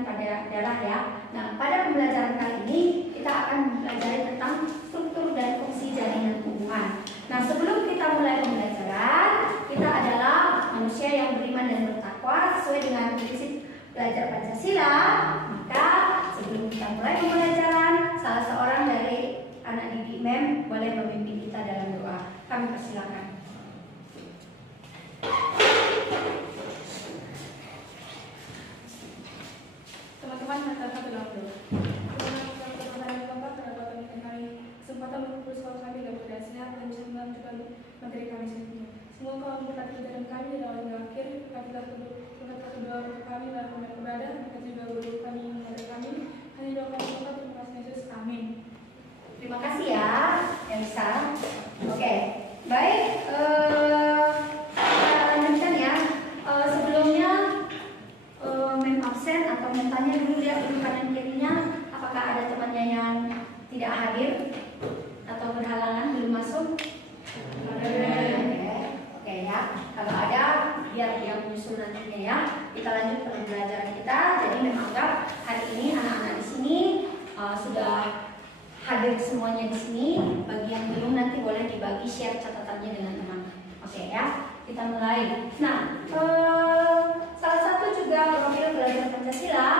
jaringan pada darah ya. Nah, pada pembelajaran kali ini kita akan mempelajari tentang struktur dan fungsi jaringan hubungan. Nah, sebelum kita mulai pembelajaran, kita adalah manusia yang beriman dan bertakwa sesuai dengan prinsip belajar Pancasila. Maka sebelum kita mulai pembelajaran, salah seorang dari anak didik MEM boleh memimpin kita dalam doa. Kami persilakan. Teman-teman, katakan dalam doa. Kesempatan untuk sekolah kami dapat berhasil dan bisa melanjutkan materi kami selanjutnya. Semoga kau memberkati kehidupan kami dalam yang akhir. Berkatilah kedua orang kami dalam yang beribadah. Berkati juga guru kami yang mengajar kami. Hanya doa kami semoga terima kasih Yesus. Amin. Terima kasih ya, Elsa. Oke, baik. Kita lanjutkan ya. Sebelumnya mem absen atau tanya dulu ya dulu kanan kirinya, apakah ada temannya yang tidak hadir atau berhalangan belum masuk? Oke ya. Kalau ada biar dia menyusul nantinya ya. Kita lanjut pembelajaran kita. Jadi memang hari ini anak-anak di sini sudah hadir semuanya di sini. Bagi yang belum nanti boleh dibagi share catatannya dengan teman. Oke ya. Kita mulai. Nah, salah satu juga profil belajar Pancasila,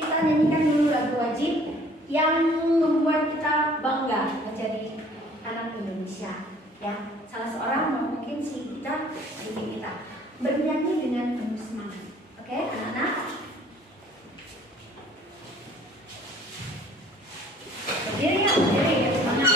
kita nyanyikan dulu lagu wajib yang membuat kita bangga menjadi anak Indonesia. Ya, salah seorang mungkin si kita, didik kita bernyanyi dengan penuh semangat. Oke, anak-anak. Berdiri ya, semangat.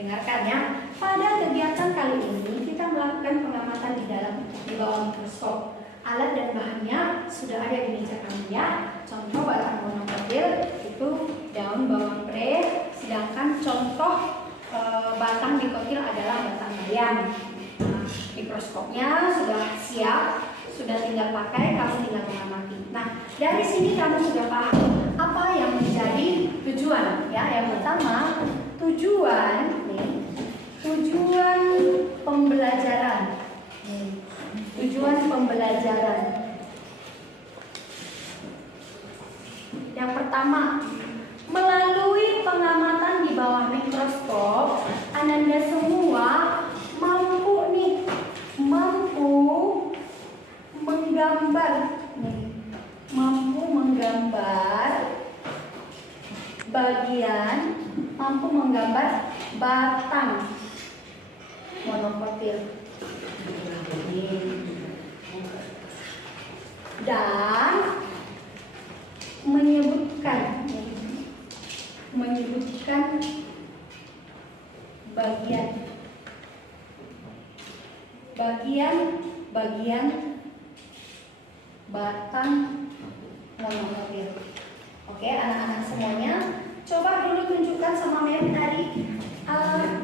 Dengarkan ya. Pada kegiatan kali ini kita melakukan pengamatan di bawah mikroskop. Alat dan bahannya sudah ada di meja kami ya. Contoh batang monokotil itu daun bawang pre, sedangkan contoh batang dikotil adalah batang bayam. Mikroskopnya sudah siap, sudah tinggal pakai, kamu tinggal mengamati. Nah, dari sini kamu sudah paham apa yang menjadi tujuan ya. Yang pertama, tujuan pembelajaran. Tujuan pembelajaran. Yang pertama, melalui pengamatan di bawah mikroskop, Ananda semua mampu menggambar bagian mampu menggambar batang monokotil dan menyebutkan bagian batang monokotil. Oke, anak-anak semuanya, coba dulu tunjukkan sama Mem tadi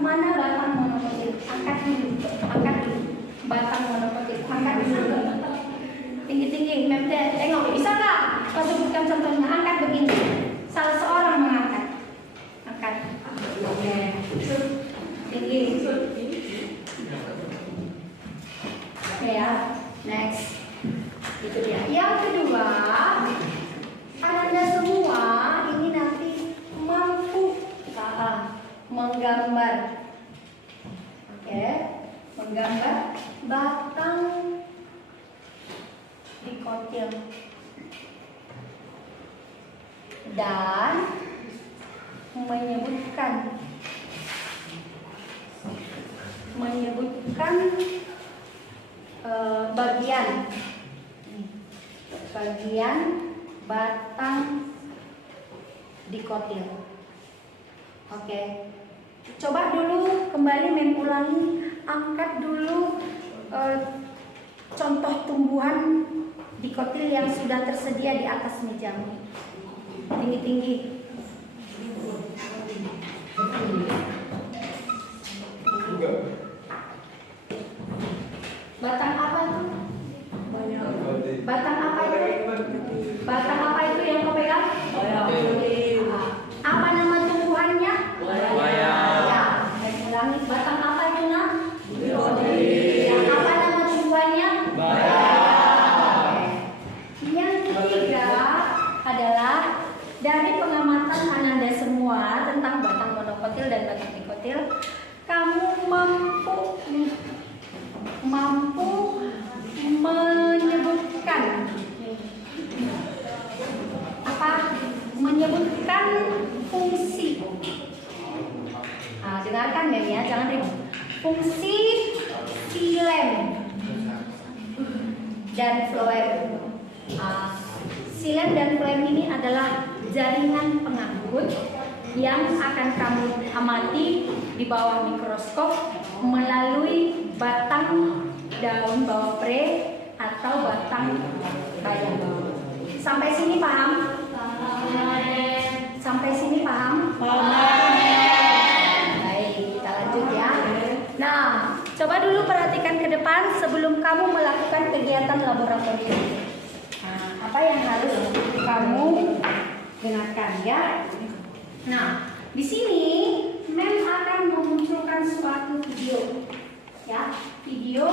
mana batang monokotil. Angkat dulu batang monokotil. Angkat dulu. Tinggi-tinggi, Mem tengok, bisa nggak? Kau sebutkan contohnya. Angkat begini. Salah seorang mengangkat. Angkat. Oke. Tinggi. Oke ya. Next. Itu dia. Yang kedua, Anda semua ini nanti mampu menggambar. Oke. Menggambar batang dikotil dan menyebutkan bagian batang dikotil. Oke. Coba dulu kembali mengulangi, angkat dulu contoh tumbuhan dikotil yang sudah tersedia di atas mejamu. Tinggi-tinggi. Batang apa itu? Batang apa itu? Batang apa itu yang kau pegang? Apa nama tumbuhannya? Ya, saya ulangi. Batang apa itu, Nak? Apa nama tumbuhannya? Yang ketiga adalah dari pengamatan Anda semua tentang batang monokotil dan batang dikotil, kamu mampu menyebutkan fungsi. Dengarkan ya, jangan ribut. Fungsi xilem dan floem. Xilem dan floem ini adalah jaringan pengangkut yang akan kamu amati di bawah mikroskop melalui batang daun bawah pre atau batang bayam. Sampai sini paham? Sampai sini paham? Baik, kita lanjut ya. Nah, coba dulu perhatikan ke depan sebelum kamu melakukan kegiatan laboratorium. Apa yang harus kamu dengarkan ya? Nah, di sini Mem akan memunculkan suatu video, ya, video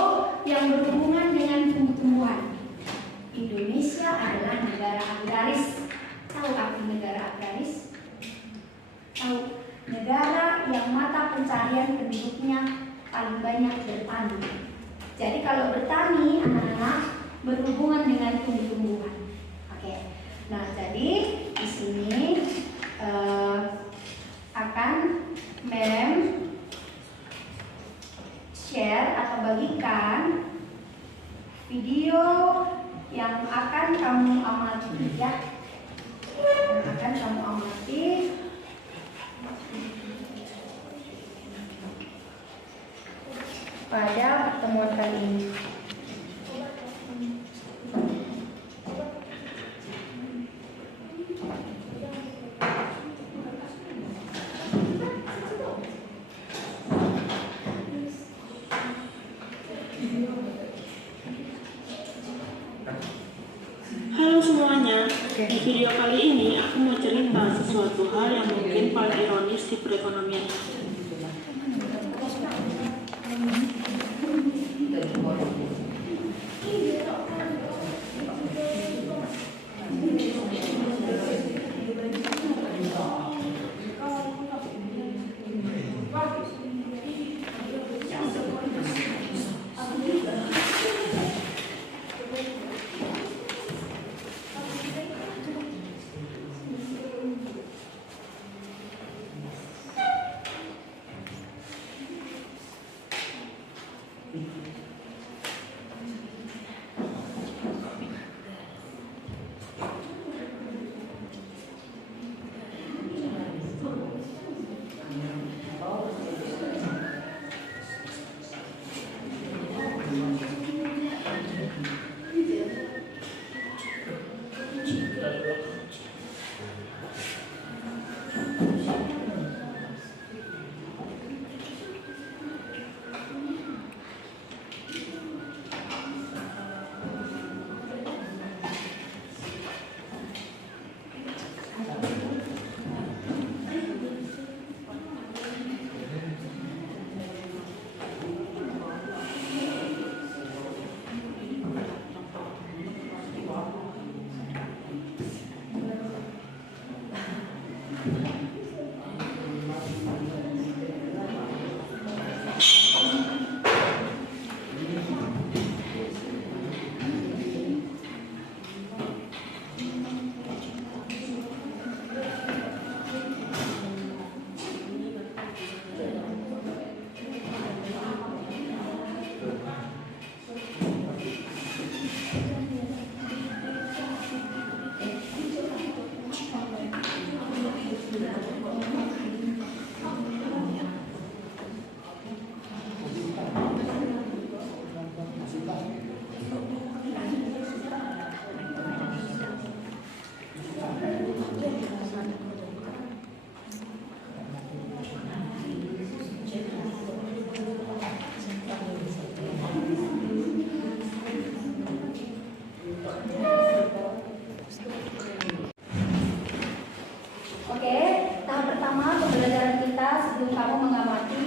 yang berhubungan dengan tumbuh-tumbuhan. Indonesia adalah negara agraris. Tahu arti negara agraris? Tahu, negara yang mata pencarian penduduknya paling banyak bertani. Jadi kalau bertani, anak-anak berhubungan dengan tumbuh-tumbuhan. Oke. Nah, jadi di sini akan Mem share atau bagikan video yang akan kamu amati ya. Yang akan kamu amati pada pertemuan kali ini. Halo semuanya, di video kali ini aku mau cerita sesuatu hal yang mungkin paling ironis di perekonomian. Oke, tahap pertama pembelajaran kita sebelum kamu mengamati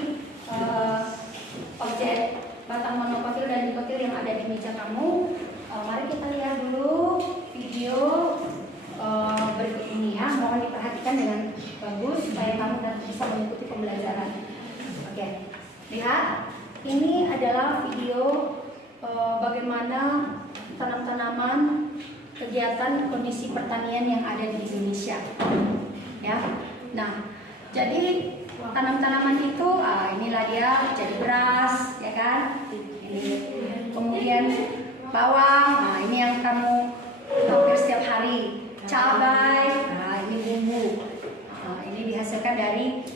objek batang monokotil dan dikotil yang ada di meja kamu. Mari kita lihat dulu video berikut ini ya. Mohon diperhatikan dengan bagus supaya kamu nanti bisa mengikuti pembelajaran. Oke, lihat. Ini adalah video bagaimana tanam-tanaman kegiatan kondisi pertanian yang ada di Indonesia. Ya, nah, jadi tanam-tanaman itu, inilah dia, jadi beras, ya kan? Ini, kemudian bawang, nah ini yang kamu hampir setiap hari, cabai, nah ini bumbu, ini dihasilkan dari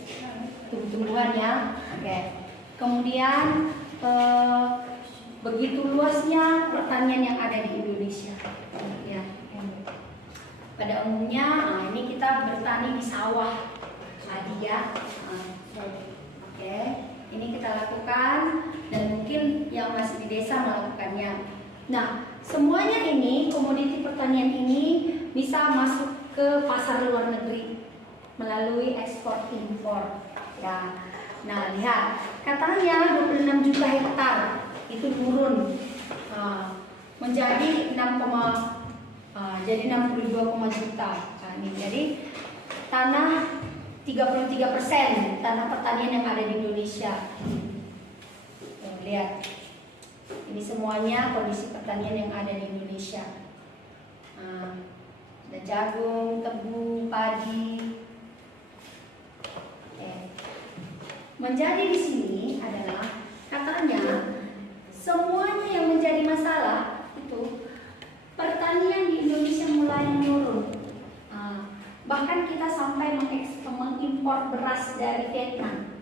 tumbuh-tumbuhan ya. Oke, kemudian begitu luasnya pertanian yang ada di Indonesia, ya. Pada umumnya, ini kita bertani di sawah tadi ya. Oke, ini kita lakukan dan mungkin yang masih di desa melakukannya. Nah, semuanya ini komoditi pertanian ini bisa masuk ke pasar luar negeri melalui ekspor impor. Ya. Nah, lihat, katanya 26 juta hektar itu turun menjadi 62,1 juta. Nah, ini jadi tanah 33% tanah pertanian yang ada di Indonesia. Lihat, ini semuanya kondisi pertanian yang ada di Indonesia. Ada jagung, tebu, padi. Menjadi di sini adalah katanya semuanya yang menjadi masalah itu pertanian di Indonesia mulai menurun. Bahkan kita sampai mengimpor beras dari Vietnam.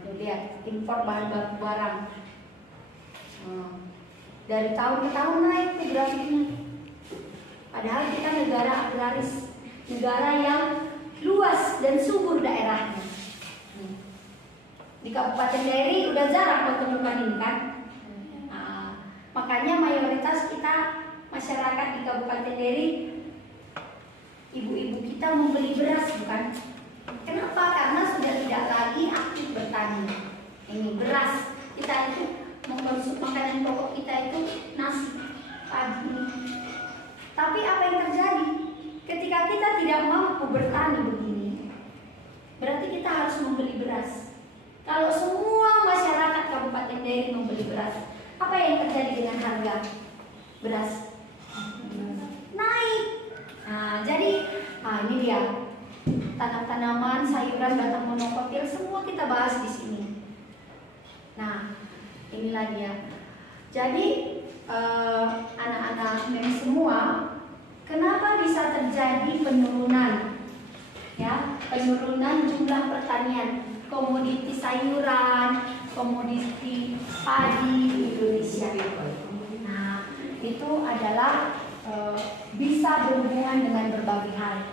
Itu lihat, impor bahan baku barang. Dari tahun ke tahun naik tuh grafiknya. Padahal kita negara agraris, negara yang luas dan subur daerahnya. Di Kabupaten Dairi udah jarang ketemukan ini kan. Makanya mayoritas kita masyarakat di Kabupaten Dairi, ibu-ibu kita membeli beras, bukan? Kenapa? Karena sudah tidak lagi aktif bertani. Ini beras, kita itu mengkonsumsi makanan pokok kita itu nasi, padi. Tapi apa yang terjadi? Ketika kita tidak mampu bertani begini, berarti kita harus membeli beras. Kalau semua masyarakat Kabupaten Dairi membeli beras, apa yang terjadi dengan harga beras? Naik. Jadi ini dia tanam-tanaman, sayuran, batang monokotil, semua kita bahas di sini. Nah, inilah dia. Jadi anak-anak mem semua, kenapa bisa terjadi penurunan? Ya, penurunan jumlah pertanian komoditi sayuran, komoditi padi di Indonesia. Nah, itu adalah bisa berhubungan dengan berbagai hal.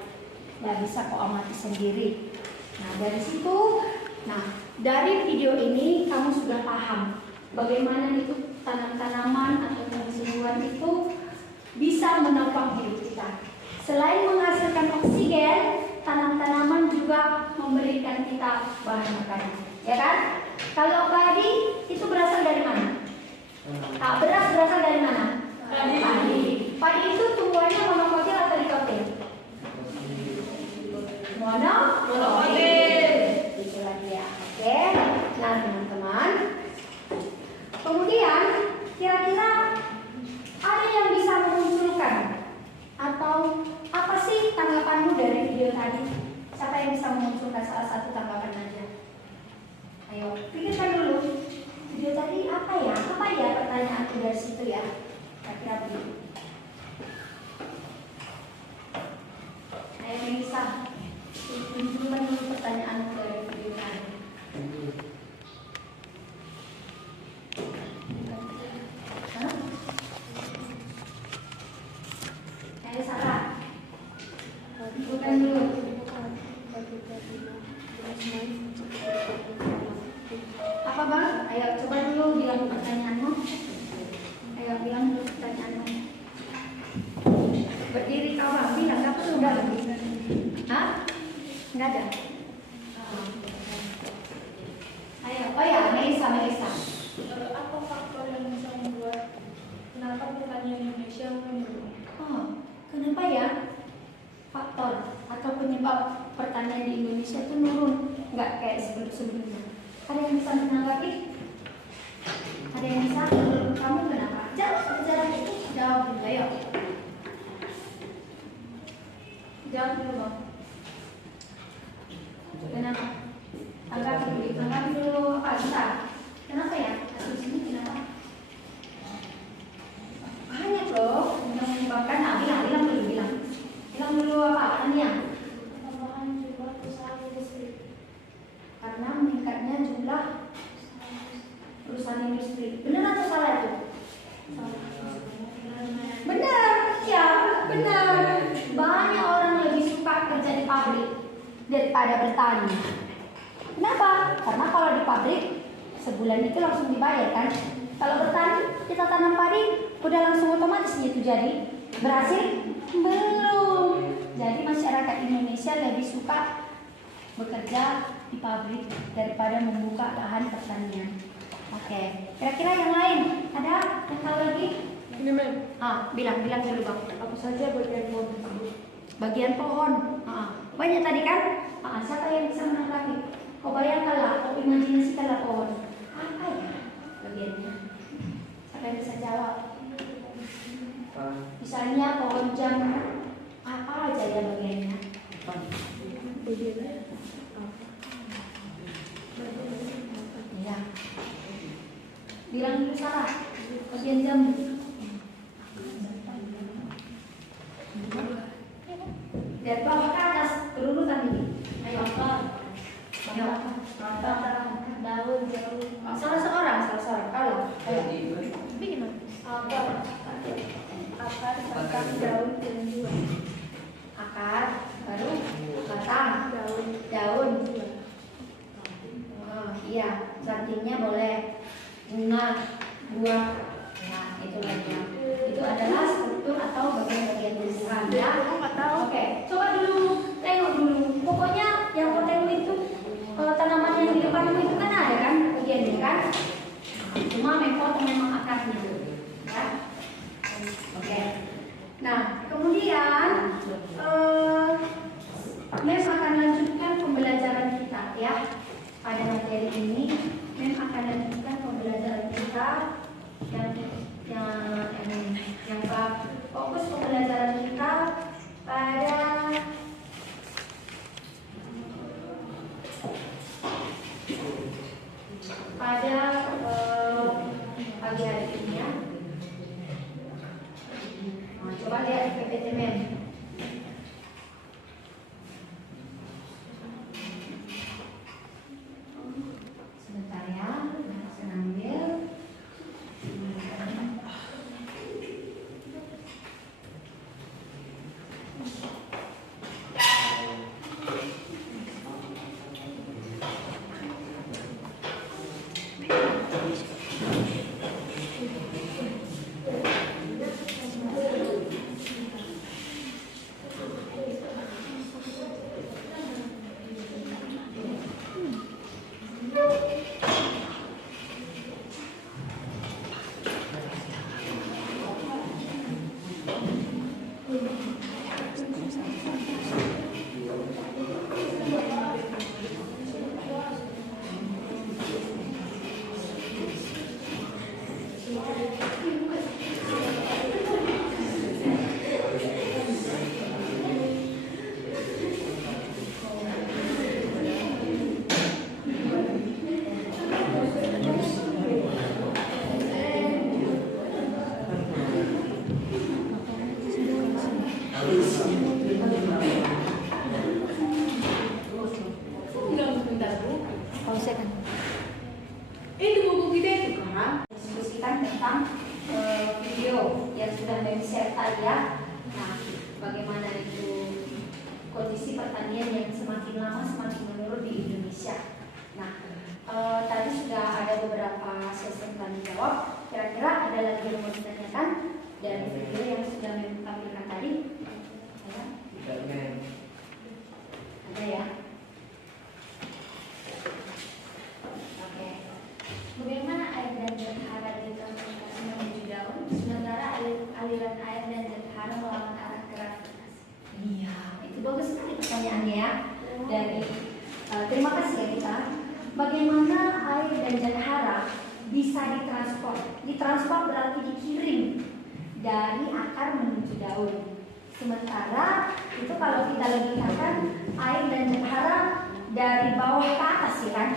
Ya, bisa kau amati sendiri. Nah, dari situ, dari video ini kamu sudah paham bagaimana itu tanam-tanaman atau tumbuh-tumbuhan itu bisa menopang hidup kita. Selain menghasilkan oksigen, tanam-tanaman juga memberikan kita bahan makanan, ya kan? Kalau padi itu berasal dari mana? Beras berasal dari mana? Padi. Padi itu tumbuhannya monokotil atau dikotil? Monomotif. Itu lagi ya. Oke. Nah teman-teman. Kemudian kira-kira ada yang bisa memunculkan atau apa sih tanggapanmu dari video tadi? Siapa yang bisa memunculkan salah satu tanggapan aja? Ayo, pikirkan dulu. Video tadi apa ya? Apa ya pertanyaanku dari situ ya? Kira-kira begitu. Ayo Melisa, tunjukkan dulu pertanyaanmu dari video tadi. Hah? Ayo Sarah, tunjukkan dulu. Apa bang? Ayo coba dulu bilang pertanyaanmu. Ayo bilang dulu pertanyaanmu. Berdiri kau bang, bilang nggak perlu bang. Hah? Nggak ada. Ayo, oh ya Melisa. Apa faktor yang bisa membuat kenapa pertanian Indonesia menurun? Oh, kenapa ya? Faktor atau penyebab pertanian di Indonesia itu menurun, nggak kayak sebelumnya. Ada yang bisa menanggapi? Ada yang bisa? Menurut kamu kenapa? Jawab itu. Jawab dulu, ayo. Jawab dulu bang. Kenapa? Tanggapi dulu apa? Bentar. Kenapa ya? Di sini kenapa? Banyak loh yang menyebabkan. Bilang dulu apa? Tanya. Tambahan jumlah perusahaan industri. Karena meningkatnya jumlah perusahaan industri. Benar atau salah itu? Benar, ya benar. Banyak orang lebih suka kerja di pabrik daripada bertani. Kenapa? Karena kalau di pabrik sebulan itu langsung dibayar kan. Kalau bertani kita tanam padi udah langsung otomatis itu jadi. Berhasil? Belum. Jadi masyarakat Indonesia lebih suka bekerja di pabrik daripada membuka lahan pertanian. Oke. Kira-kira yang lain ada yang tahu lagi? Ini men, Bilang dulu bang. apa saja bagian pohon tersebut? Bagian pohon. Banyak tadi kan? Siapa yang bisa menanggapi? Kau bayangkanlah, kau imajinasikanlah pohon. Apa ya bagiannya? Siapa yang bisa jawab? Misalnya pohon jambu, apa aja ya bagiannya? Iya. Bilang dulu Sarah, bagian jambu. Dari bawah ke atas, berurutan ini. Ayo. Daun, Salah seorang. Kalau. Ayo. akar, batang, daun, dan buah. Akar, baru batang, daun. Iya, sampingnya boleh. Bunga, buah. Nah, itu bagian. Itu adalah struktur atau bagian-bagian tumbuhan ya. Oke, coba dulu tengok dulu. Pokoknya yang kau tengok itu tanaman yang di depanmu itu kan ada kan bagiannya kan. Cuma memang akarnya. Ya. Oke. Nah, kemudian Mem akan lanjutkan pembelajaran kita ya. Pada materi ini Mem akan lanjutkan pembelajaran kita yang fokus pembelajaran kita pada pagi hari ini ya. Coba lihat PPT Mem. Sebentar ya, saya ambil. kejadian yang semakin lama semakin menurun di Indonesia. Nah, tadi sudah ada beberapa sesi tanya jawab. Kira-kira ada lagi yang mau ditanyakan dari video yang sudah ditampilkan tadi? Ada ya? Oke. Bagaimana air dan zat hara ditransportasi menuju daun, sementara aliran air dan zat hara melawan arah gravitasi? Iya, itu bagus sekali pertanyaannya ya. Dari terima kasih ya kita. Bagaimana air dan zat hara bisa ditransport? Ditransport berarti dikirim dari akar menuju daun. Sementara itu kalau kita logikakan air dan zat hara dari bawah ke atas ya kan?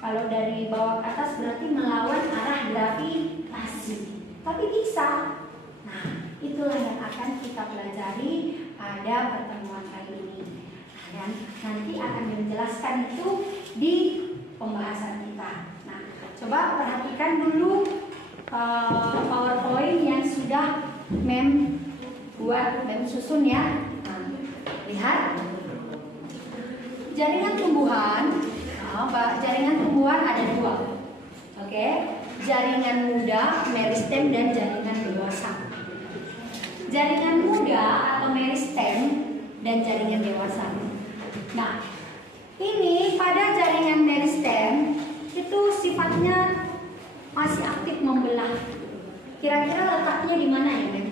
Kalau dari bawah ke atas berarti melawan arah gravitasi. Tapi bisa. Nah, itulah yang akan kita pelajari pada pertemuan kali ini. Dan nanti akan menjelaskan itu di pembahasan kita. Nah, coba perhatikan dulu PowerPoint yang sudah Mem susun ya. Nah, lihat jaringan tumbuhan. Jaringan tumbuhan ada dua. Oke, jaringan muda, meristem, dan jaringan dewasa. Jaringan muda atau meristem dan jaringan dewasa. Nah, ini pada jaringan meristem itu sifatnya masih aktif membelah. Kira-kira letaknya di mana ya, Mem?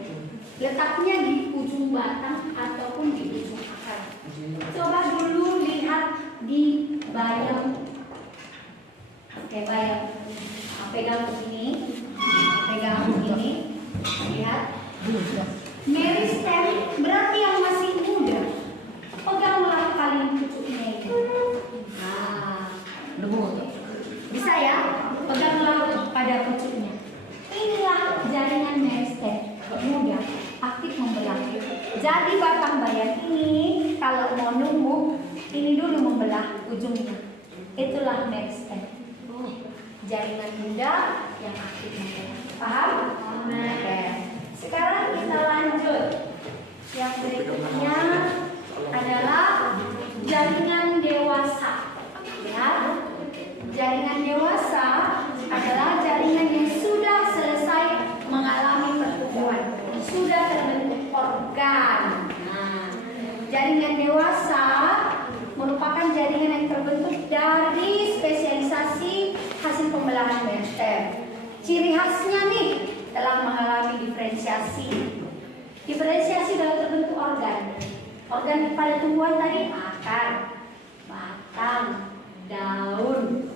Letaknya di ujung batang ataupun di ujung akar. Coba dulu lihat di bayam. Oke, bayam. Pegang begini. Pegang begini. Lihat. Meristem berarti yang masih muda. Peganglah paling pucuknya itu. Nah, bisa ya? Peganglah pada pucuknya. Inilah jaringan meristem muda, aktif membelah. Jadi batang bayam ini kalau mau numbuh, ini dulu membelah ujungnya. Itulah meristem. Jaringan muda yang aktif membelah. Paham? Oke. Sekarang kita lanjut. Yang berikutnya adalah jaringan dewasa. Ya. Jaringan dewasa adalah jaringan yang sudah selesai mengalami pertumbuhan, sudah terbentuk organ. Nah, jaringan dewasa merupakan jaringan yang terbentuk dari spesialisasi hasil pembelahan meristem. Ciri khasnya nih telah mengalami diferensiasi. Diferensiasi dalam terbentuk organ. Organ pada tumbuhan tadi akar, batang, daun.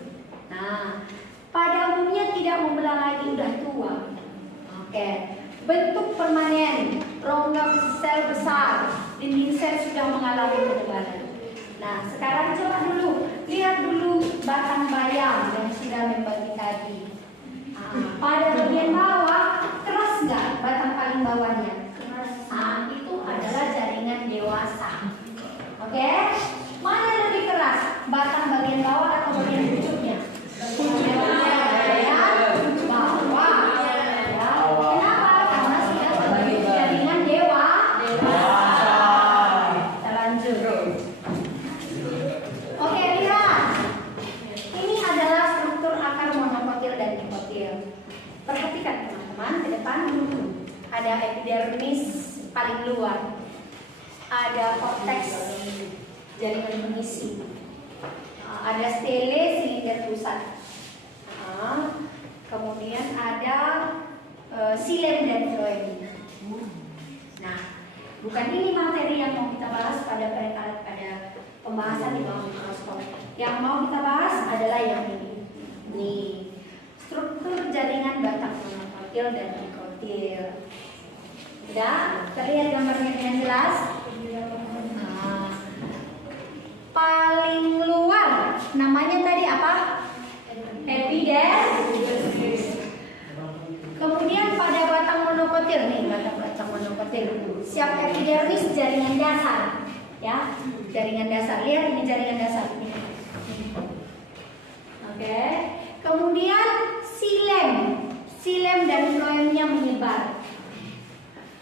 Nah, pada umumnya tidak membelah lagi, udah tua. Oke, bentuk permanen, rongga sel besar, dinding sel sudah mengalami penebalan. Nah, sekarang coba dulu, lihat dulu batang bayam yang sudah membagi tadi. Nah, pada bagian bawah, keras nggak batang paling bawahnya? Keras. Nah, itu adalah jaringan dewasa. Oke, mana lebih keras? Batang bagian bawah atau bagian pucuknya? Perhatikan teman-teman, ke depan dulu. Ada epidermis paling luar, ada korteks jaringan pengisi, ada stele silinder pusat, kemudian ada silem dan floem. Nah, bukan ini materi yang mau kita bahas pada pembahasan di bawah mikroskop. Yang mau kita bahas adalah yang ini. Nih, struktur jaringan batang monokotil dan dikotil. Sudah terlihat gambarnya dengan jelas? Nah, paling luar namanya tadi apa? Epidermis. Kemudian pada batang monokotil nih, batang monokotil. Siap epidermis jaringan dasar, ya, jaringan dasar. Lihat ini jaringan dasar. Oke. Kemudian silem dan floemnya menyebar.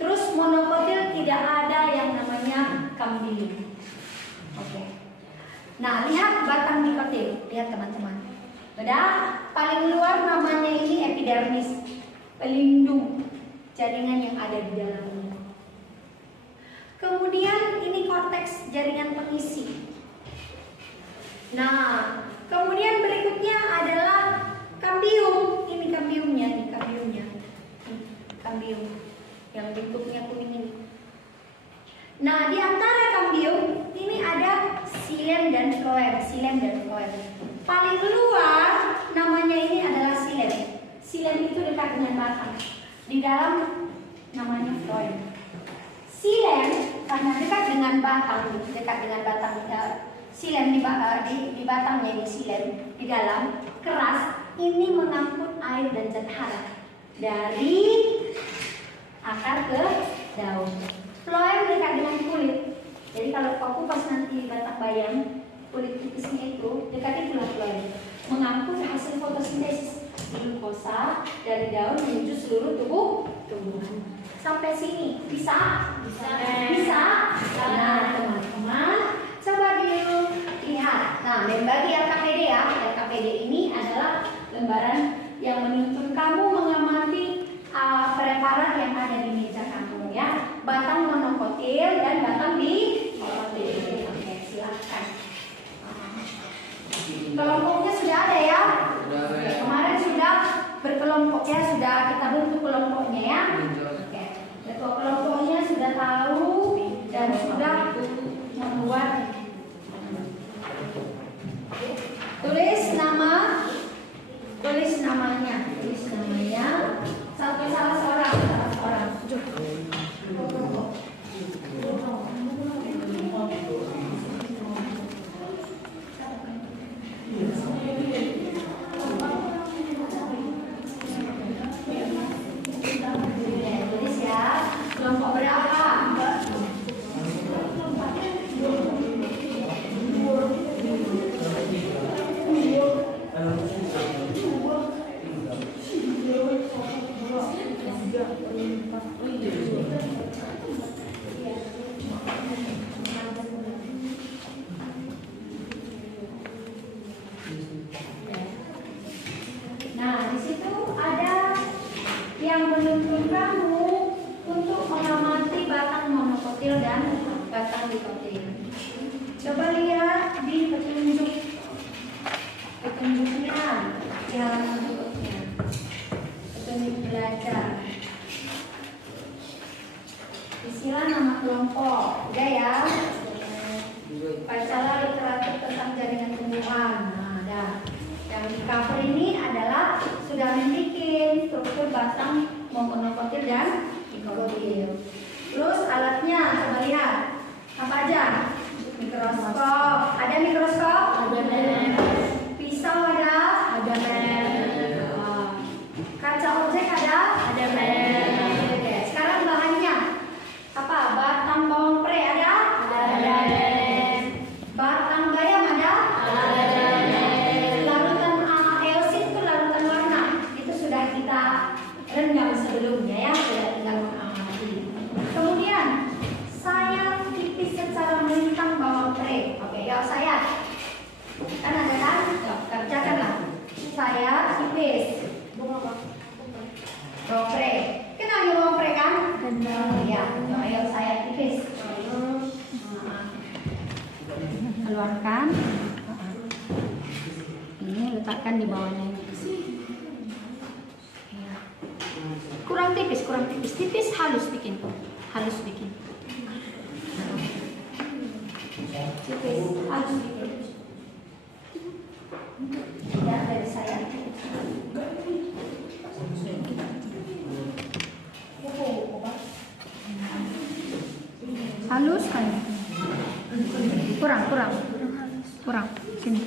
Terus monokotil tidak ada yang namanya kamdilin. Oke. Nah, lihat batang dikotil. Lihat teman-teman. Udah, paling luar namanya ini epidermis, pelindung jaringan yang ada di dalamnya. Kemudian ini korteks, jaringan pengisi. Nah, kemudian berikutnya adalah kambium. Ini kambiumnya, nih kambiumnya. Kambium yang bentuknya kuning ini. Nah, di antara kambium ini ada xilem dan floem, xilem dan floem. Paling luar namanya ini adalah xilem. Xilem itu dekat dengan batang. Di dalam namanya floem. Xilem karena dekat dengan batang, xilem di batangnya ini xilem, di dalam keras ini mengangkut air dan zat hara dari akar ke daun. Floem dekat dengan kulit. Jadi kalau kau kupas nanti batang bayam, kulit tipisnya itu dekat itulah floem, mengangkut hasil fotosintesis glukosa dari daun menuju seluruh tumbuhan. Sampai sini bisa? Nah, teman-teman, coba dilihat. Nah, membagi LKPD ya. LKPD ini adalah lembaran yang menuntun kamu mengamati preparat yang ada di meja kamu ya. Batang monokotil dan batang dikotil. Oke, silahkan. Kelompoknya sudah ada ya. Kemarin sudah berkelompok ya, sudah kita bentuk kelompoknya ya. Oke, ketua kelompoknya sudah tahu dan sudah membuat. Tulis namanya. Salah seorang. Tulis ya, kelompok berapa? Nah, di situ ada yang menuntun kamu untuk mengamati batang monokotil dan batang dikotil. Coba lihat di petunjuknya di halaman berikutnya. Petunjuk belajar. Isilah nama kelompok, udah ya. Bacalah literatur tentang jaringan tumbuhan. Nah, ada. Yang di cover ini adalah sudah membuat struktur batang monokotil dan dikotil. Terus alatnya, coba lihat apa aja? Mikroskop, ada mikroskop? Ada. Pisau ada? Ada. Kaca objek ada? Ada. Oke, sekarang bahannya apa? Batang bawang pre ada? Ada. Batang bayam ada? Ada. Larutan eosin itu larutan warna, itu sudah kita rendam sebelumnya ya, sudah tinggal mengamati. Kemudian sayap tipis secara melintang bawang pre. Oke, ya sayap. Kan ada kan? Kerjakanlah. Sayap tipis. Bawang pre. Kenal ya bawang pre kan? Ya, ayo sayap tipis. Keluarkan. Ini letakkan di bawahnya. Ya. Kurang tipis, tipis halus bikin. Tipis, halus bikin. Ya, dari saya. Halus kan? Kurang. Sini.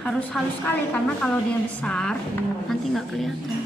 Harus halus sekali karena kalau dia besar nanti nggak kelihatan.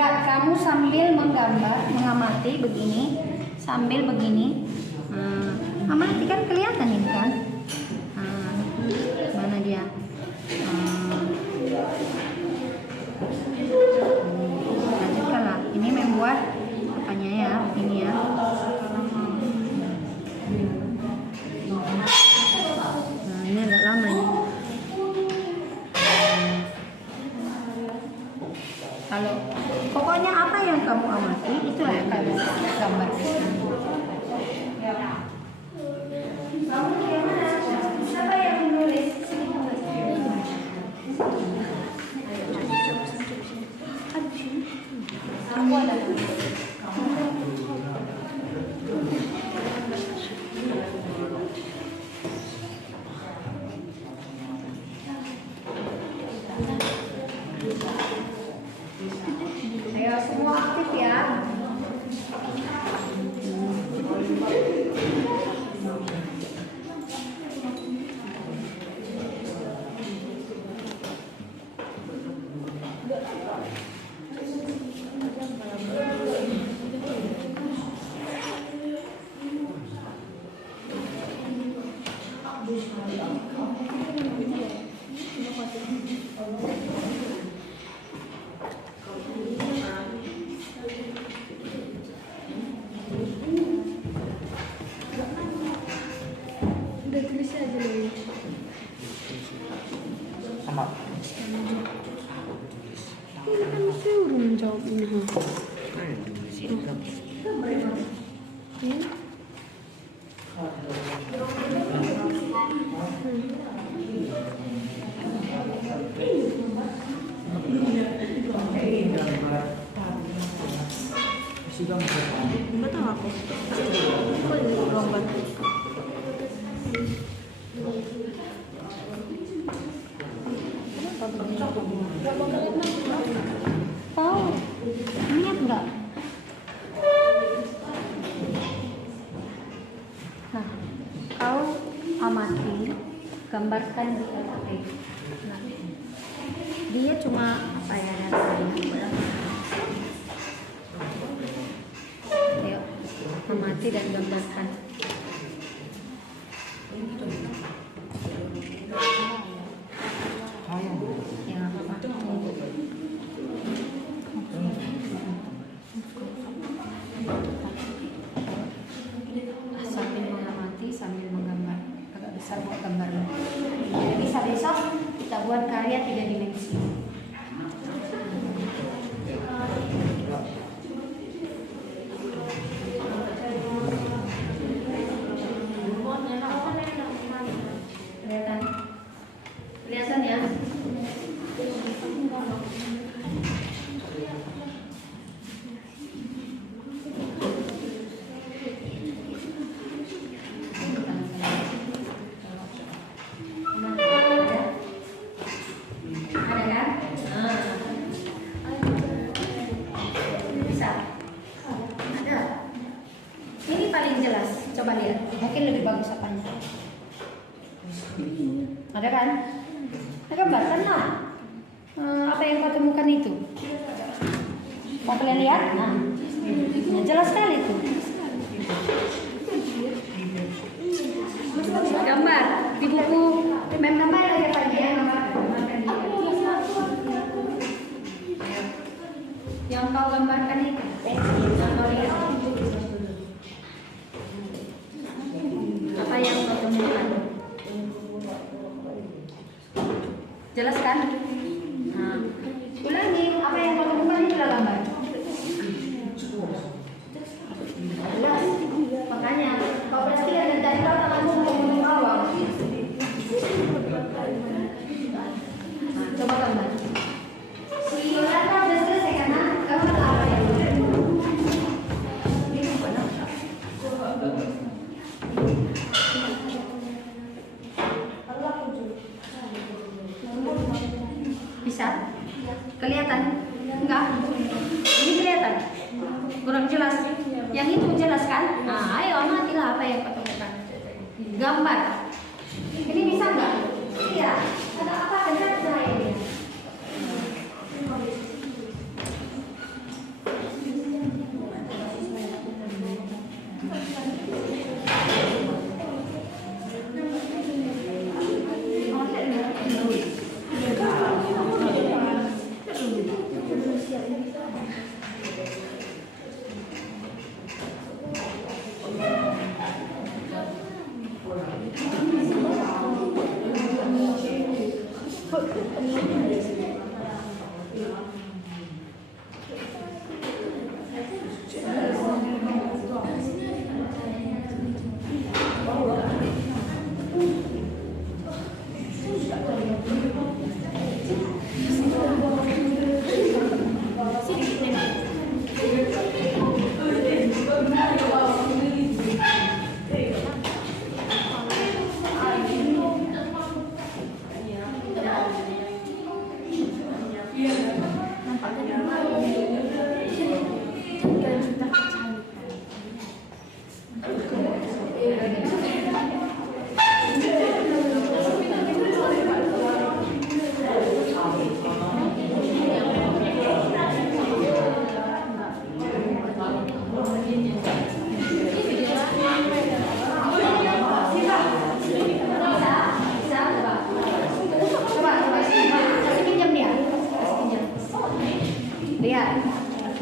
Enggak, kamu sambil menggambar, mengamati begini, sambil begini. Amati kan kelihatan ini kan? Mana dia? Lanjutkanlah. Ini membuat apanya ya? Ini ya. Ini agak lama nih. Kalau pokoknya apa yang kamu amati itulah yang kamu gambar di sini. Kamu gimana? Siapa yang menulis? Aku ada. Ayo semua aktif ya. Udah tulis aja dulu. Sama. Ini kan suruh menjawab ini. Betul aku. Lomba. Tahu? Ingat enggak? Nah, kau amati, gambarkan di HP. Nah, dia cuma apa ya? Ayo, amati dan gambarkan. Ya, nggak apa-apa. Sambil mengamati, sambil menggambar. Agak besar buat gambarnya. Jadi bisa besok kita buat karya 3 dimensi. Kelihatan? Kelihatan ya? Ada kan? Bisa? Ada. Ini paling jelas. Coba lihat. Mungkin lebih bagus apanya. Ada kan? Ada gambar kan? Nah, apa yang kau temukan itu? Mau kalian lihat? Nah, jelas sekali itu. Gambar di buku gambar ada apa ya? Yang kau gambarkan itu. Kau lihat. Apa yang kau temukan? Jelas kan? Nah, ulangi apa yang kau temukan itu dalam gambar. Jelas. Makanya kau perhatikan dan tadi kau tanganmu ngomong awal. Nah, coba gambar. Si Yolanda udah selesai kan? Gambar apa yang bisa? Kelihatan? Enggak? Ini kelihatan? Kurang jelas? Yang itu jelas kan? Nah, ayo amatilah apa yang kau temukan. Gambar. Ini bisa enggak? Iya. Ada apa dengan saya ini?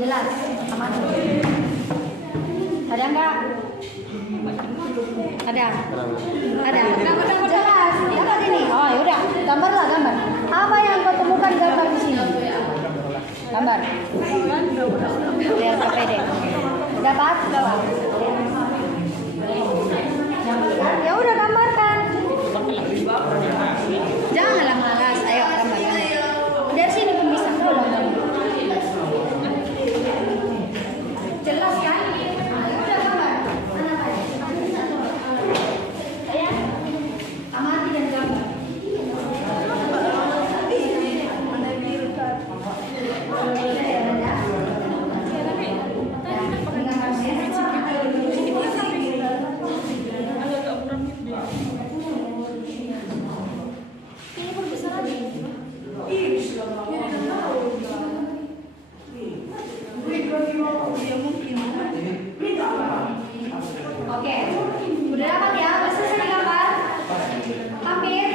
jelas? Amati. Ada nggak? Ada. Jelas. Lihat ini. Oh yaudah, gambarlah gambar. Apa yang kau temukan gambar di sini? Gambar. Lihat KPD. Dapat? Ya udah gambarkan. Janganlah malas. Ayo gambarkan. Dari sini pun bisa. Jelas kan? Ayo udah gambar. Amati dan gambar. Oke, udah dapat ya? Udah selesai gambar? Hampir?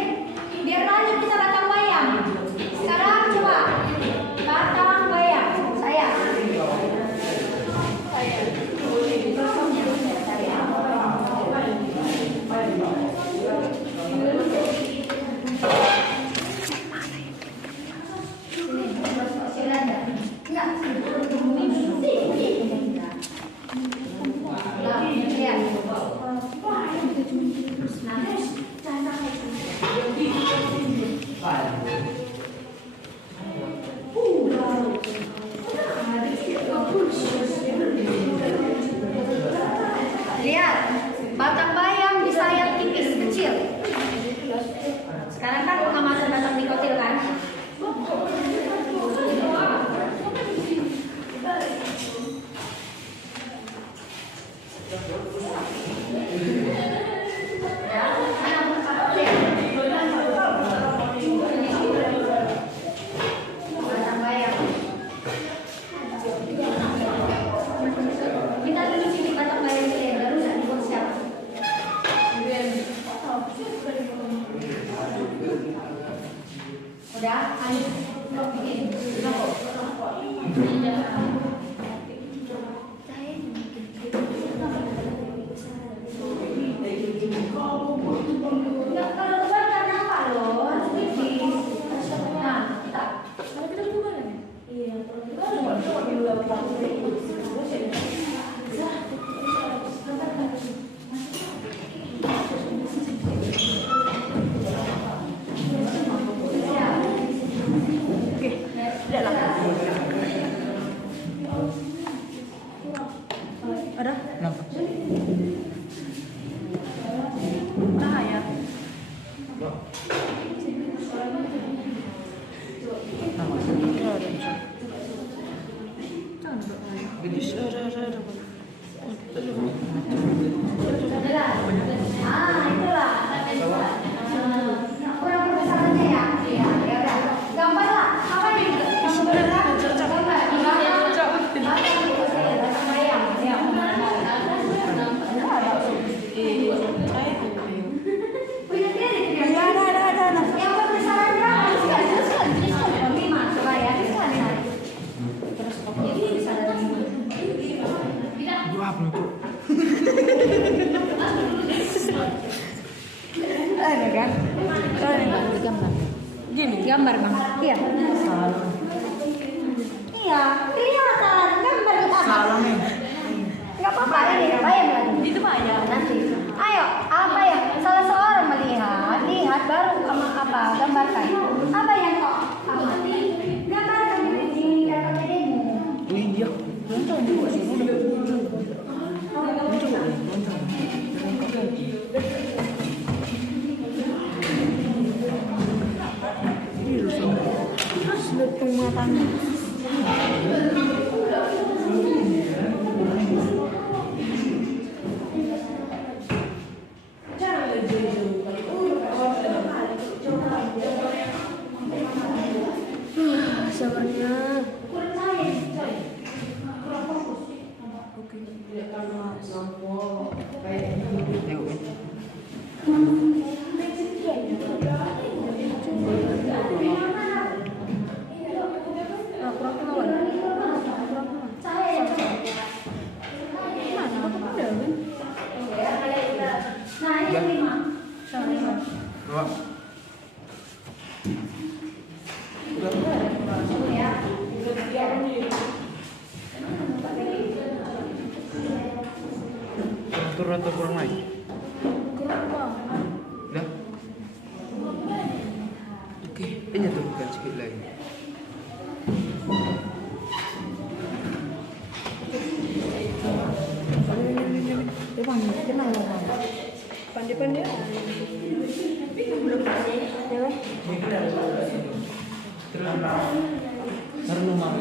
Biar lanjut kita batang bayang. Sekarang coba batang bayang. Saya. Lihat, batang bayam di sayap tipis kecil. Sekarang kan pengamasan batang dikotil kan? Batang bayam. Kita dulu sini batang bayam ini baru nggak dikonsep. Udah, ayo. Nggak kalau lebar karena apa loh? Tipis. Nah, kita. Kalau kita bukan ya? Iya. Ada? Cahaya. Itulah. Kurang perbesarannya ya? Iya, ya udah. Gambarlah. Apa ini? Gambar. Batang bayam. Ya. Punya diri. Ada. Yang perbesaran berapa? 5. Coba ya. Terus jadi bisa ada 5. Ada kan? Gambar. Gini. Gambar bang. Iya. Iya. Kelihatan gambar. Salah nih. Nggak apa-apa ini. Bayang lagi. Itu Maya. Nanti. Ayo. Apa ya? Salah seorang melihat. Lihat baru apa? Gambarkan. Apa yang kau amati? Gambarkan di KPD-mu. Iya. Lonceng juga sih. Selipung matanya. Sabarnya. atau kurang naik? Kurang banget. Dah. Oke, ini turunkan sedikit lagi. Dia panggil kenal bang. Pandai-pandai. Karena mau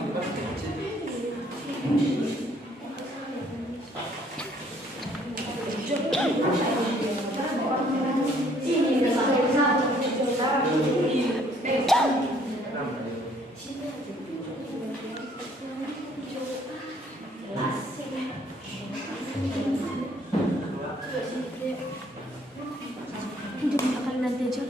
Akan nanti aja.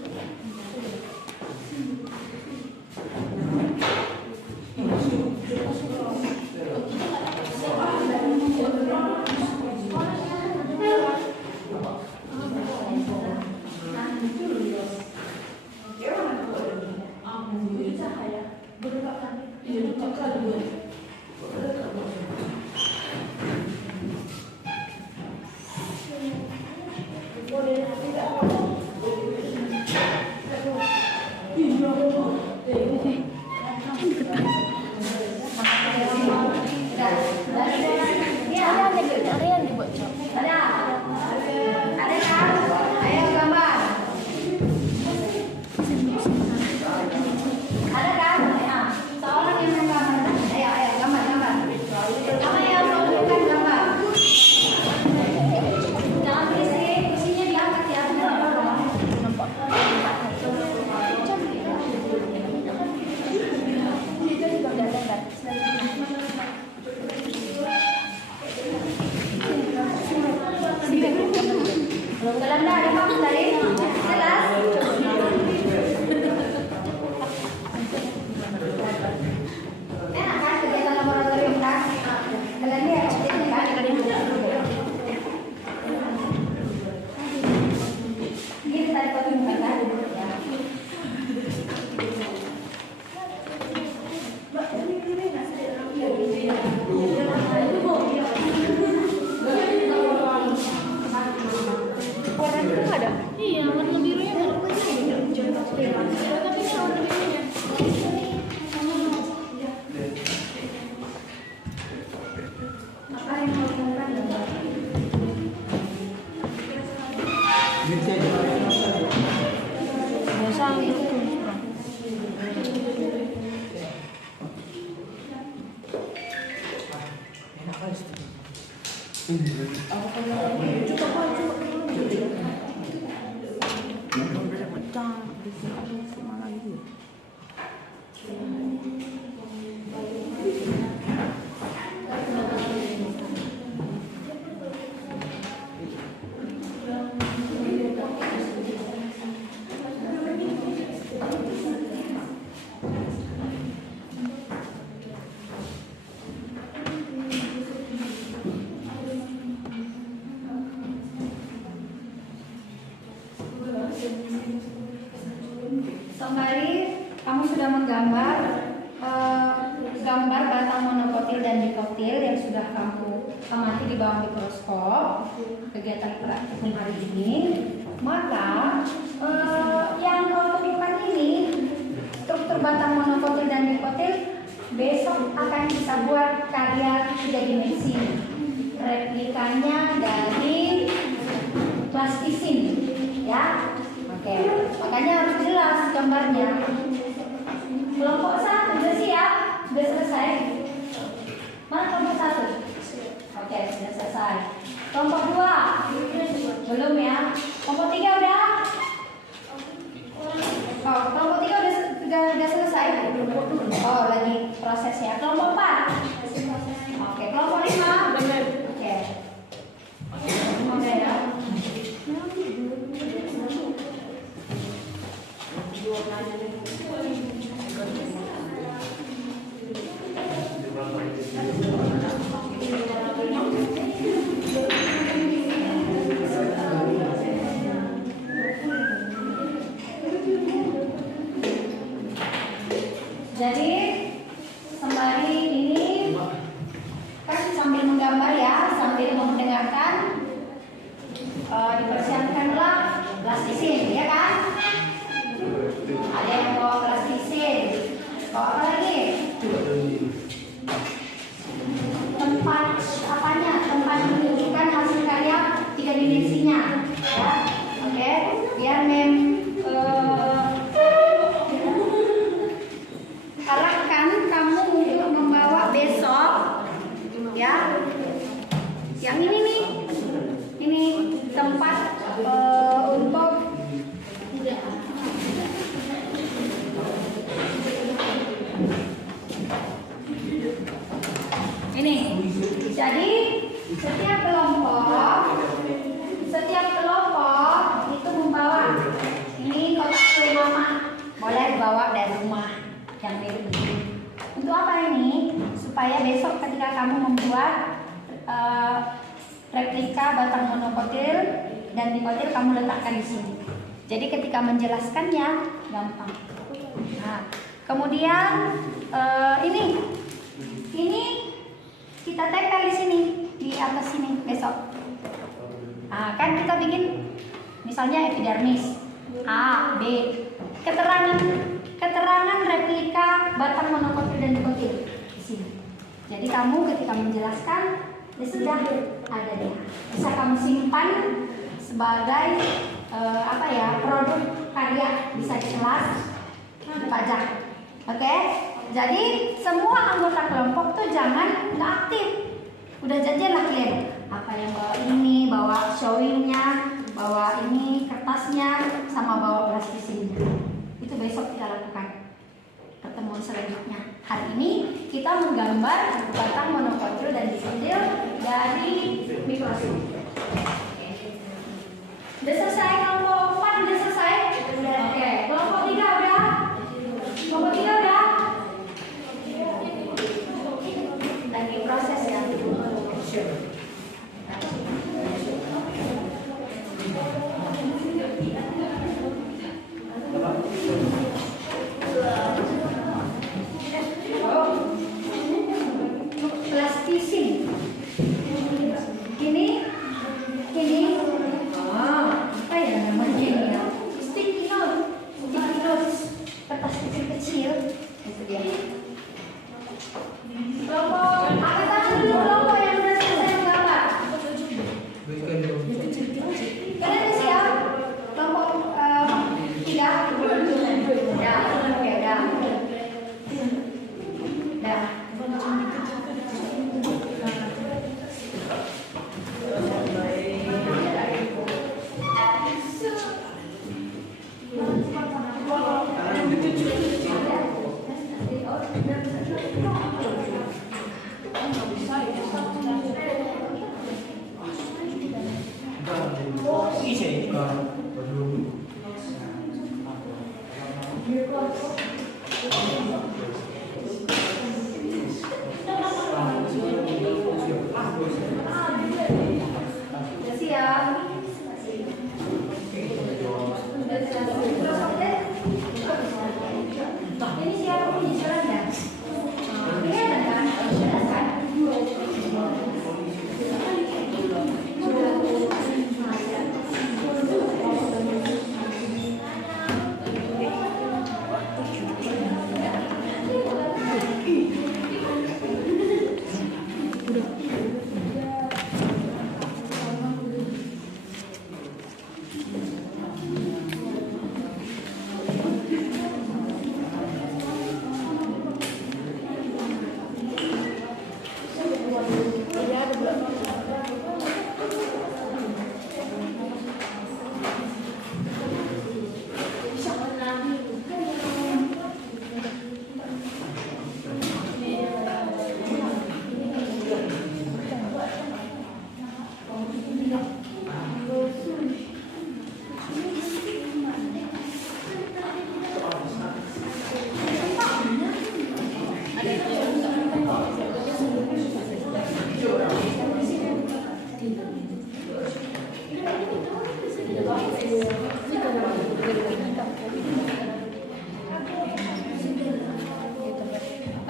Sembari kamu sudah menggambar gambar batang monokotil dan dikotil yang sudah kamu amati di bawah mikroskop kegiatan praktikum hari ini, maka yang kau tunjukkan ini struktur batang monokotil dan dikotil besok akan kita buat karya 3 dimensi, replikanya dari plastisin, ya. Oke, makanya harus jelas gambarnya. Kelompok 1 sudah siap, sudah selesai. Mana kelompok 1? Oke, sudah selesai. Kelompok 2 belum ya. Kelompok 3 udah? Oh, kelompok 3 udah selesai. Oh, lagi prosesnya. Kelompok 4. Oke, kelompok 5 benar. Oke. Oke ya. Jadi sembari ini kan sambil menggambar ya, sambil mendengarkan Apa lagi? Tempat apanya? Tempat menunjukkan hasil karya 3 dimensinya. Ya, oke. Biar arahkan kamu untuk membawa besok, ya. Yang ini nih, ini tempat untuk ini. Jadi setiap kelompok itu membawa ini kotak kue mama, boleh bawa dari rumah yang mirip begini. Untuk apa ini? Supaya besok ketika kamu membuat replika batang monokotil dan dikotil kamu letakkan di sini. Jadi ketika menjelaskannya gampang. Nah, kemudian ini kita tempel di sini, di atas sini besok. Nah, kan kita bikin misalnya epidermis A, B, keterangan replika batang monokotil dan dikotil di sini. Jadi kamu ketika menjelaskan ya sudah ada dia. Bisa kamu simpan sebagai produk karya, bisa di kelas, dipajang. Oke? Jadi semua anggota kelompok tuh jangan nggak aktif. Udah janjilah kalian. Apa yang bawa ini, bawa showingnya, bawa ini kertasnya, sama bawa beras di sini. Itu besok kita lakukan pertemuan selanjutnya. Hari ini kita menggambar batang monokotil dan dikotil dari mikroskop. Udah selesai kelompok 4, udah selesai? Oke, kelompok 3 udah? Kelompok 3 udah? Lagi proses ya. Plastisin. Ini apa ya namanya ini ya? Sticky notes, kertas kecil-kecil. Itu dia. Kelompok angkat tangan dulu, kelompok yang sudah selesai menggambar. Kalian udah siap? Kelompok 3. Ya, oke, dah.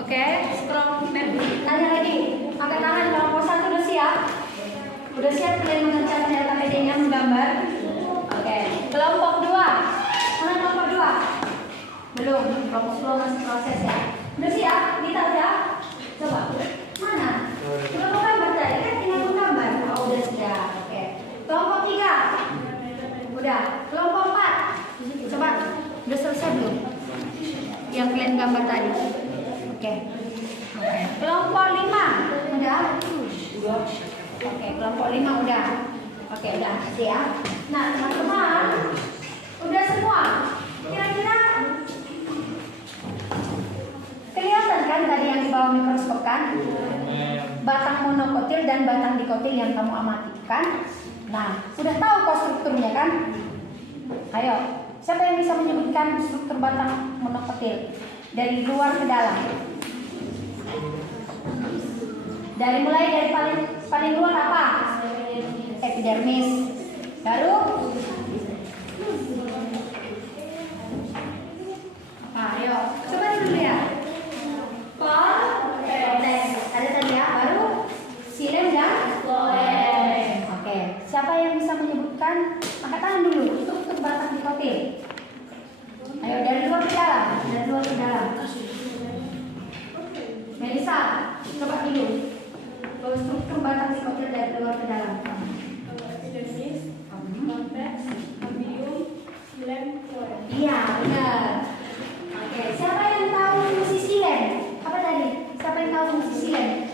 Oke, scroll tanya lagi. Angkat tangan kelompok 1 udah siap? Udah siap kalian mengerjakan data PD-nya menggambar? Oke, kelompok 2. Mana kelompok 2? Belum, kelompok 2 masih proses ya. Oke. Kelompok 5 udah? Oke, kelompok 5 udah. Oke, udah kasih ya. Nah, teman-teman, udah semua. Kira-kira kelihatan kan tadi yang di bawah mikroskop kan? Batang monokotil dan batang dikotil yang kamu amati kan? Nah, sudah tahu kok strukturnya kan? Ayo, siapa yang bisa menyebutkan struktur batang monokotil dari luar ke dalam? Mulai dari paling luar apa? Epidermis. Baru ayo, coba dulu ya. Cortex. Ada tadi ya. Baru xilem dan phloem. Oke, siapa yang bisa menyebutkan? Angkat tangan dulu. Struktur batang dikotil. Ayo dari luar ke dalam. Dari luar ke dalam. Melisa, coba dulu. Struktur batang dikotil dari luar ke dalam. Epidermis, cortex, ambium, xilem, phloem. Iya, benar. Oke, siapa yang tahu fungsi xilem? Apa tadi? Siapa yang tahu fungsi xilem?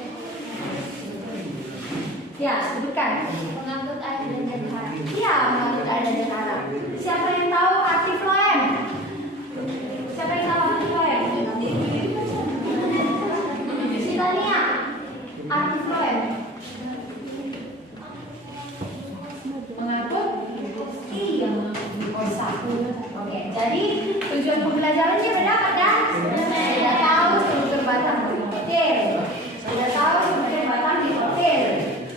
Ya, sebutkan. Mengangkut air dan jadi harap. Iya, mengangkut air dan jadi harap. Siapa yang tahu arti phloem? Siapa yang tahu arti phloem? Si Tania, arti phloem. Mengangkut? Iya, mengangkut glukosa. Oke, jadi tujuan pembelajarannya udah dapat kan? Sudah tahu struktur batang dikotil, sudah tahu struktur batang dikotil,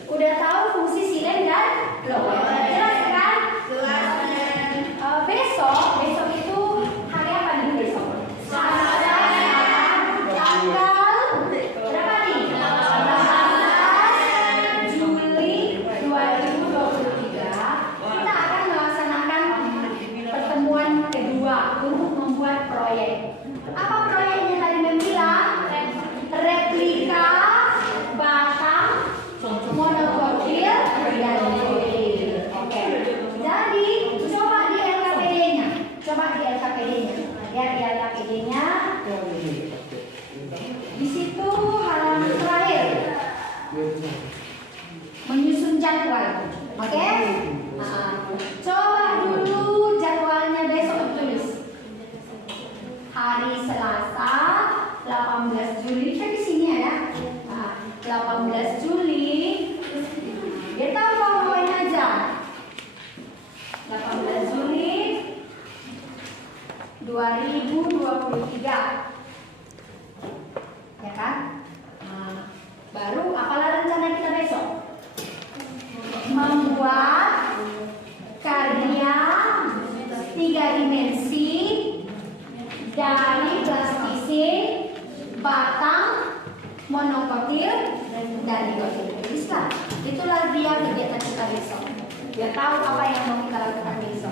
udah tahu fungsi xilem dan phloem. Jelas kan? Jelas. Besok itu hari apa nih besok? Selasa, tanggal berapa nih? 18 Juli 2023. Kita akan melaksanakan pertemuan kedua untuk membuat proyek. Apa proyeknya tadi membilang? Replika batang monokotil dan dikotil. Oke. Jadi coba di LKPD-nya. Lihat di LKPD-nya. Di situ halaman terakhir. Menyusun jadwal. Oke? Nah, coba dulu jadwalnya besok ditulis. Hari Selasa 18 Juli kan di sini ya. Nah, 18 Juli. Dia tahu mau ngapain aja. 18 Juli 2023. Ya kan? Nah, baru apalah rencana kita besok? Membuat karya 3 dimensi dari plastisin, batang, monokotil, dan dikotil. Bisa. Itulah dia kegiatan kita besok. Dia tahu apa yang mau kita lakukan besok.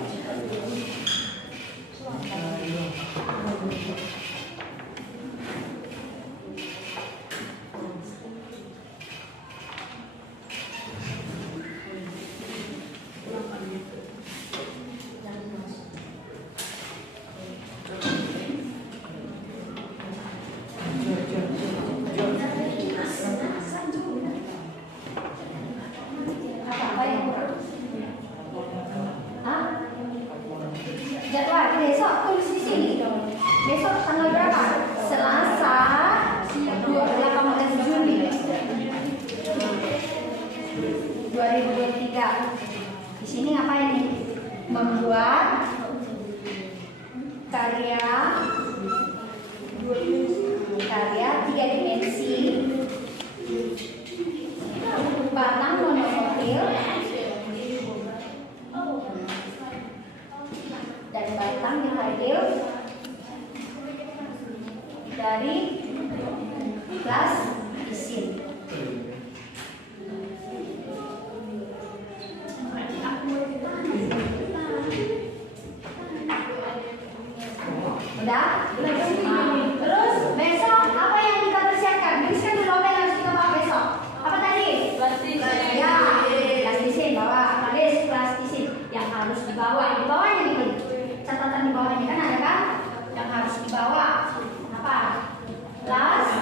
Jadwal besok tulis di sini. Besok tanggal berapa? Selasa 18 Juli 2023. Di sini ngapain nih? Membuat karya 3 dimensi batang monokotil dan batang dikotil dari plastisin. Udah? Terus besok apa yang kita persiapkan? Tuliskan dulu apa yang harus kita bawa besok. Apa tadi? Plastisin. Ya, plastisin bawa. Tulis plastisin yang harus dibawa. Di bawahnya nih, catatan di bawahnya kan ada kan? Yang harus dibawa apa? Plastik.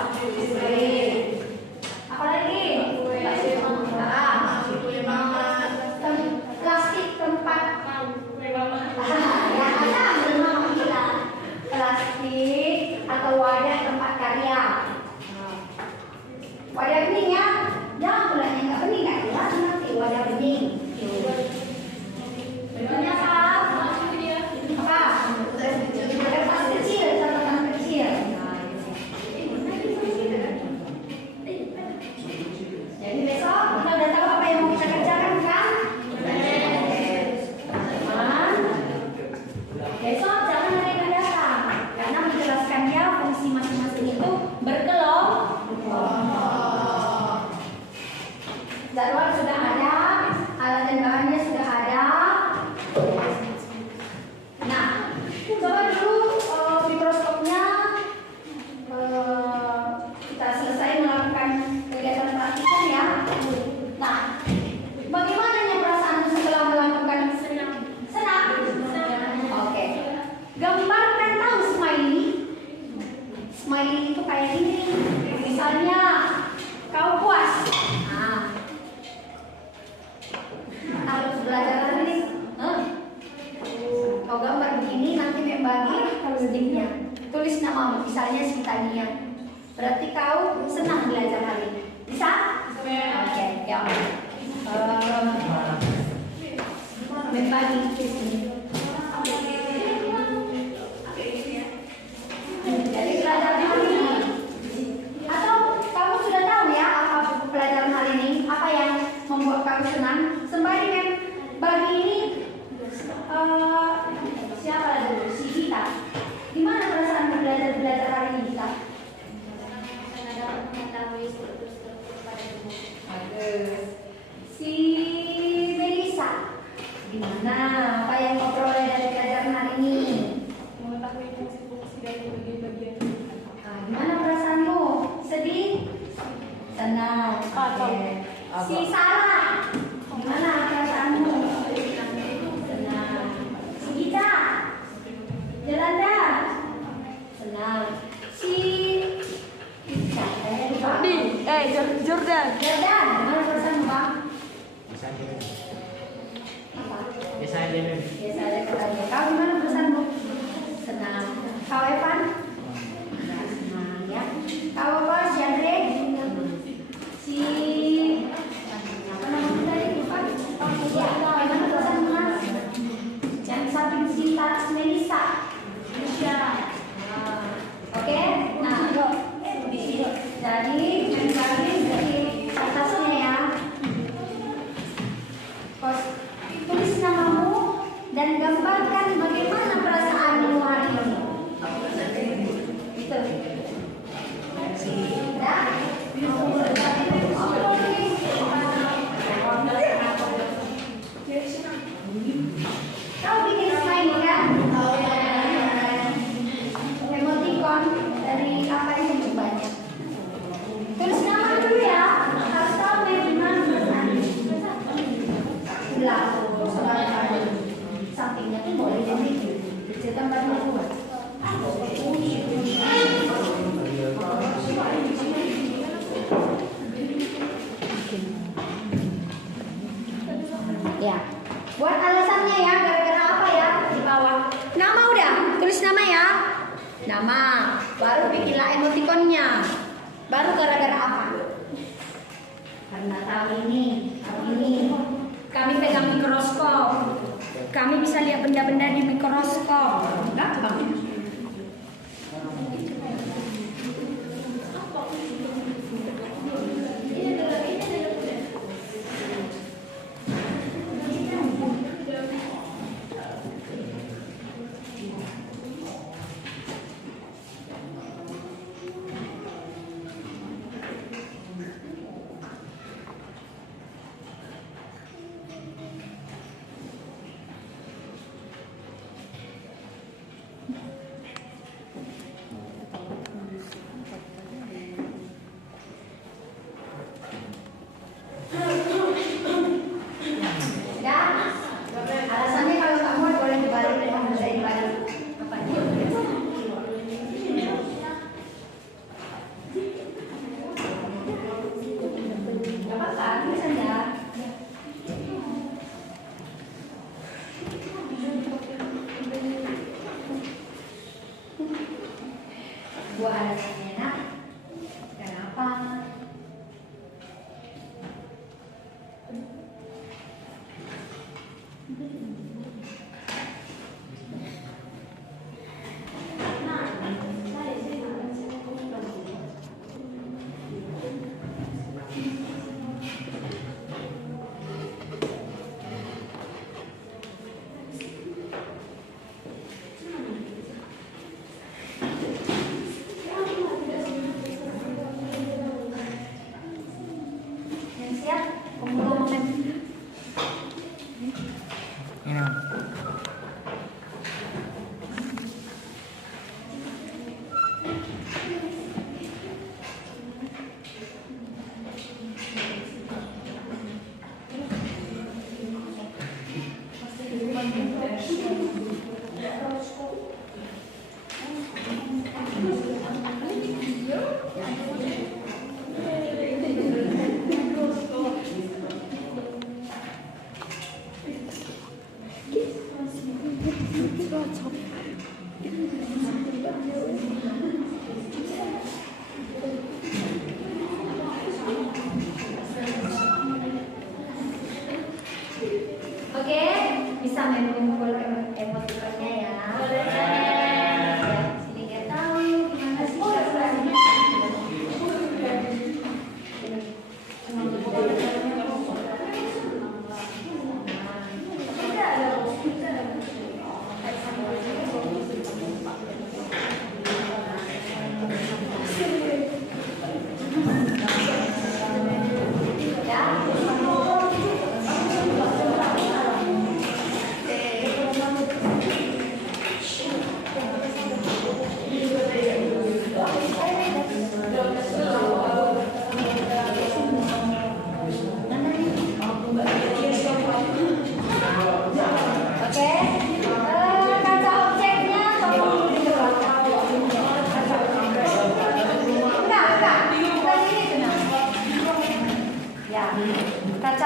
kayak gini. Misalnya kau puas, nah, harus belajar lagi. Kau gambar begini, nanti membagi sedikitnya. Tulis namamu, misalnya si Tania. Berarti kau senang belajar hari ini. Bisa? Oke, ya. Membagi di sini. Jadi pelajaran hari ini. Atau kamu sudah tahu ya apa pelajaran hari ini? Apa yang membuat kamu senang? Sembari membagi ini. Siapa dulu? Si Gita. Gimana perasaan belajar hari ini Gita? Si Melisa. Gimana? Apa yang kau peroleh dari pelajaran hari ini? Mengetahui fungsi-fungsi dari berbagai bagian. Nah, gimana perasaanmu? Sedih? Senang. Oke. Si Sarah. Gimana perasaanmu? Senang. Si Gita. Yolanda. Senang. Si Jordan. Jordan. Gimana perasaanmu Bang? Biasa aja, Mem. Biasa aja katanya. Kau gimana perasaanmu? Senang. Kau Evan? Senang ya. Kau apa? Si Andre? Si apa namanya tadi? Lupa. Ya. Gimana perasaanmu Mas? Yang samping si Melisa. Melisa. Oke. Nah, yuk. Di sini. Jadi membagi dari atasnya ya. Kos tulis namamu dan gambarkan bagaimana perasaanmu hari ini. Itu. Sudah. Kau bikin slide kan? Emoticon dari apa yang banyak. Tulis nama dulu ya. Harus tahu bagaimana perasaanmu. Sampingnya tuh boleh jadi cerita baru. Ya, buat alasannya ya, gara-gara apa ya di bawah. Nama udah, tulis nama ya. Nama, baru bikinlah emoticonnya. Baru gara-gara apa? Karena tahun ini kami pegang mikroskop. Kami bisa lihat benda-benda di mikroskop. Gampang.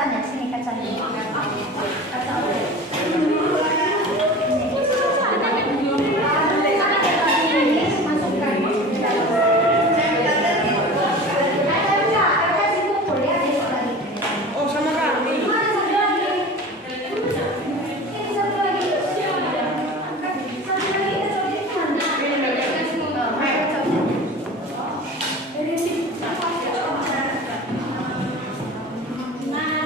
kacanya, sini kacanya. Kaca oled. Oh, sama kami. Nah,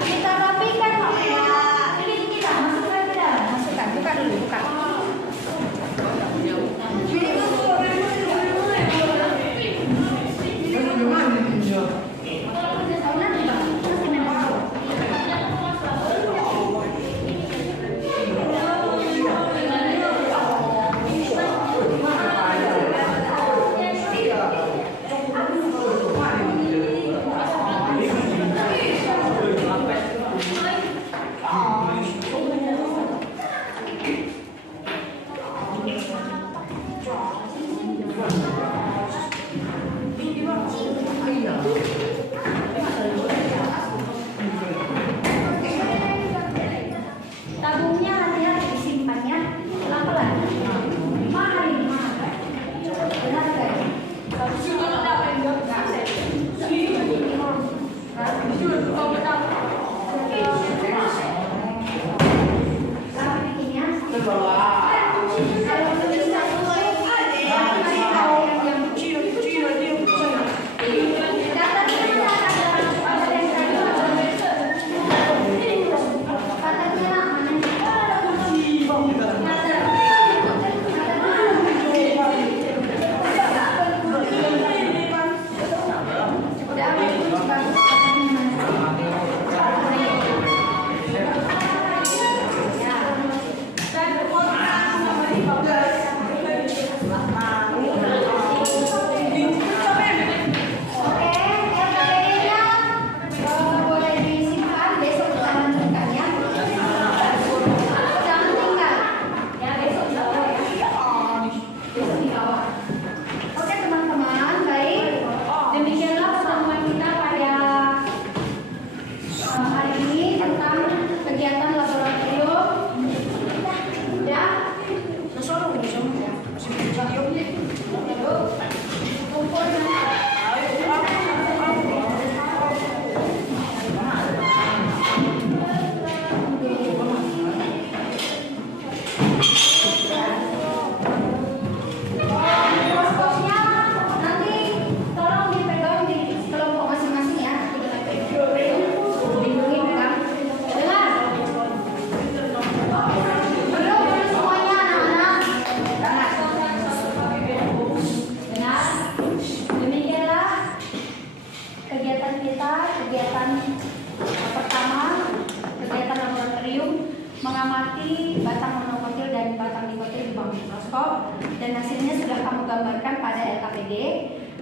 kita rapikan ya. Ini kita masukkan ke dalam. Masukkan, buka dulu, buka. Tabungnya hati-hati disimpannya pelan-pelan. Mahal ini, mahal. Benar guys. Tapi bikinnya boleh disimpan, besok kita lanjutkan ya. Jangan tinggal. Ya, besok dibawa ya. Besok dibawa. Oke teman-teman, baik. Demikianlah pertemuan kita pada hari ini tentang kegiatan laboratorium. Ya. Kumpul mikroskopnya nanti tolong dipegang di kelompok masing-masing ya. Lindungi pegang. Dengar. Belum semuanya anak-anak. Dengar. Demikianlah kegiatan kita, kegiatan pertama, kegiatan laboratorium mengamati batang monokotil dan batang dikotil di bawah mikroskop, dan hasilnya sudah kamu gambarkan pada LKPD.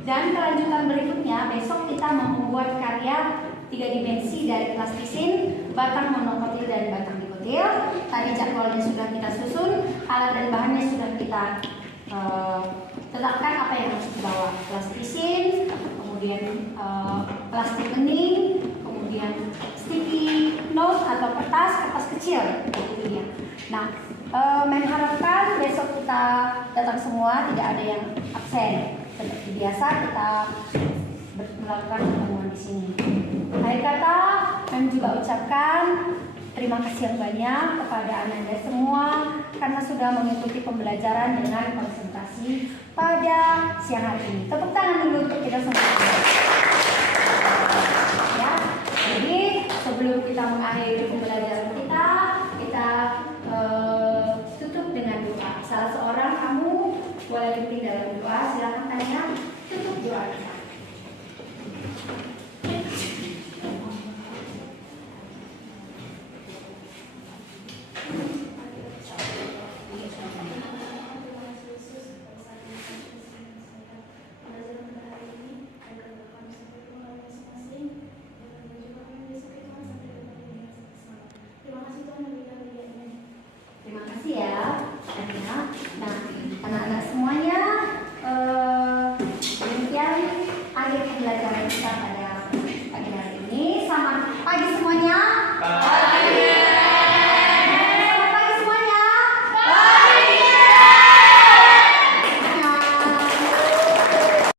Dan kelanjutan berikutnya besok kita membuat karya 3 dimensi dari plastisin, batang monokotil dan batang dikotil. Tadi jadwalnya sudah kita susun, alat dan bahannya sudah kita tetapkan apa yang harus dibawa. Plastisin, kemudian plastik bening, kemudian sticky note atau kertas kecil, itu dia. Nah, mengharapkan besok kita datang semua, tidak ada yang absen. Seperti biasa kita melakukan pertemuan di sini. Akhir kata, kami juga ucapkan terima kasih yang banyak kepada Anda semua karena sudah mengikuti pembelajaran dengan konsentrasi pada siang hari ini. Tepuk tangan dulu untuk kita semua. Ya, jadi sebelum kita mengakhiri pembelajaran kita tutup dengan doa. Salah seorang kamu boleh dipimpin dalam doa. Silakan tanya. Tutup doa kita. Terima kasih ya. Nah, anak-anak semuanya, demikian akhir pembelajaran kita pada